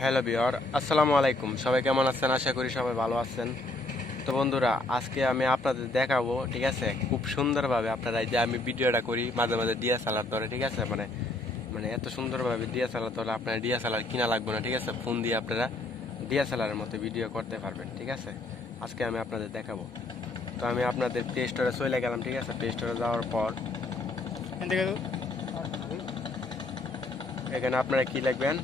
Hello Bihar, আসসালামু আলাইকুম। সবাই কেমন আছেন? আশা করি সবাই ভালো আছেন। তো বন্ধুরা, আজকে আমি আপনাদের দেখাবো, ঠিক আছে, খুব সুন্দরভাবে আপনারা এই যে আমি ভিডিওটা করি মাঝে মাঝে ডিএসএলআর ধরে, ঠিক আছে, মানে মানে এত সুন্দরভাবে ডিএসএলআর ধরে আপনারা ডিএসএলআর কিনা লাগবে না, ঠিক আছে, ফোন দিয়ে আপনারা ডিএসএলআর মতো ভিডিও করতে পারবেন, ঠিক আছে। আজকে আমি আপনাদের দেখাবো। তো আমি আপনাদের প্লে স্টোরে চলে গেলাম, ঠিক আছে। প্লে স্টোরে যাওয়ার পর এখানে আপনারা কি লিখবেন?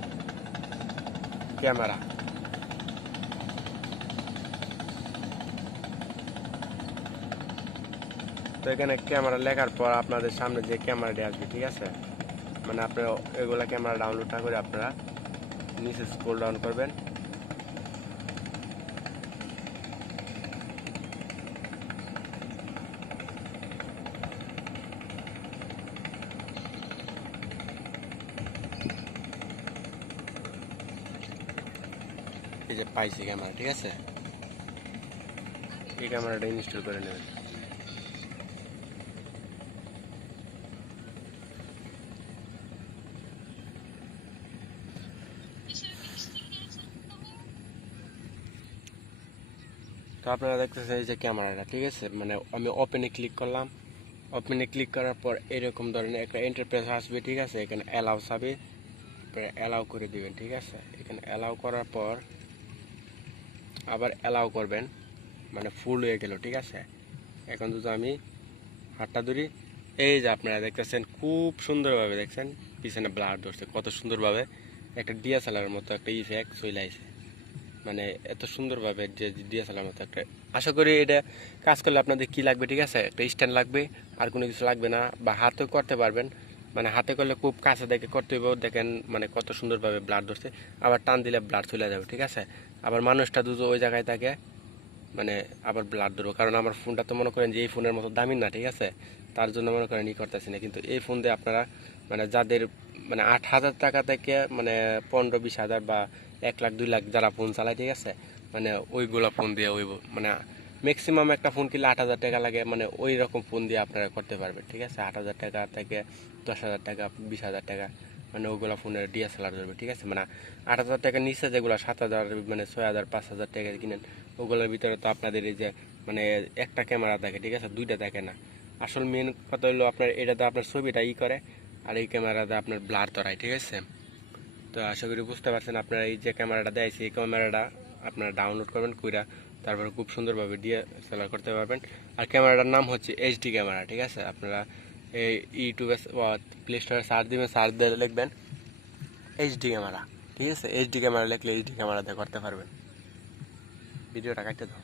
ক্যামেরা। তো এখানে ক্যামেরা লেখার পর আপনাদের সামনে যে ক্যামেরাটি আসবে, ঠিক আছে, মানে আপনারা এগুলা ক্যামেরা ডাউনলোড না করে আপনারা নিচে স্ক্রল ডাউন করবেন। এই যে পাইছি ক্যামেরা, ঠিক আছে, এই ক্যামেরাটা ইনস্টল করে নেবেন। তো আপনারা দেখতেছেন এই যে ক্যামেরাটা, ঠিক আছে, মানে আমি ওপেনে ক্লিক করলাম। ওপেনে ক্লিক করার পর এরকম ধরনের একটা ইন্টারফেস আসবে, ঠিক আছে। এখানে অ্যালাউ চাবে, অ্যালাউ করে দিবেন, ঠিক আছে। এখানে অ্যালাউ করার পর আবার অ্যালাউ করবেন, মানে ফুল হয়ে গেল, ঠিক আছে। এখন যদি আমি হাতটা ধরি, এই যে আপনারা দেখতেছেন খুব সুন্দরভাবে, দেখছেন পিছনে ব্লার ধরছে কত সুন্দরভাবে, একটা ডিএসএলআর মতো একটা ইফেক্ট চলে আসে, মানে এত সুন্দরভাবে যে ডিএসএলআর মতো একটা। আশা করি এটা কাজ করলে আপনাদের কি লাগবে, ঠিক আছে, একটা স্ট্যান্ড লাগবে, আর কোনো কিছু লাগবে না, বা হাতেও করতে পারবেন। মানে হাতে করলে খুব কাছে দেখে করতে হবে, দেখেন মানে কত সুন্দরভাবে ব্লাড ধরছে, আবার টান দিলে ব্লাড চলে যাবে, ঠিক আছে। আবার মানুষটা দুটো ওই জায়গায় থাকে, মানে আবার ব্লাড ধরবো, কারণ আমার ফোনটা তো মনে করেন যে এই ফোনের মতো দামি না, ঠিক আছে, তার জন্য মনে করেন ই করতেছি না। কিন্তু এই ফোন দিয়ে আপনারা মানে যাদের মানে 8,000 টাকা থেকে মানে 15-20 হাজার বা 1 লাখ 2 লাখ যারা ফোন চালায়, ঠিক আছে, মানে ওইগুলো ফোন দিয়ে ওই মানে ম্যাক্সিমাম একটা ফোন কিনলে 8,000 টাকা লাগে, মানে ওই রকম ফোন দিয়ে আপনারা করতে পারবেন, ঠিক আছে। 8,000 টাকা থেকে 10,000 টাকা 20,000 টাকা, মানে ওগুলো ফোনের ডিএসএলআর ধরবে, ঠিক আছে। মানে 8,000 টাকার নিচে যেগুলো 7,000 মানে 6,000 5,000 টাকা কিনেন, ওগুলোর ভিতরে তো আপনাদের এই যে মানে একটা ক্যামেরা থাকে, ঠিক আছে, দুইটা থাকে না। আসল মেন কথা হলো আপনার এটাতে আপনার ছবিটা ই করে, আর এই ক্যামেরাতে আপনার ব্লার ধরায়, ঠিক আছে। তো আশা করি বুঝতে পারছেন। আপনারা এই যে ক্যামেরাটা দেয়ছি, এই ক্যামেরাটা আপনারা ডাউনলোড করবেন কইরা, তারপরে খুব সুন্দরভাবে ডিএসএলআর করতে পারবেন। আর ক্যামেরাটার নাম হচ্ছে এইচডি ক্যামেরা, ঠিক আছে। আপনারা এই ইউটিউবে প্লে স্টোরে সার্চ দিবেন, সার্চ দিয়ে লিখবেন এইচডি ক্যামেরা, ঠিক আছে। এইচডি ক্যামেরা লিখলে এইচডি ক্যামেরা দিয়ে করতে পারবেন। ভিডিওটা কাটতে দাও।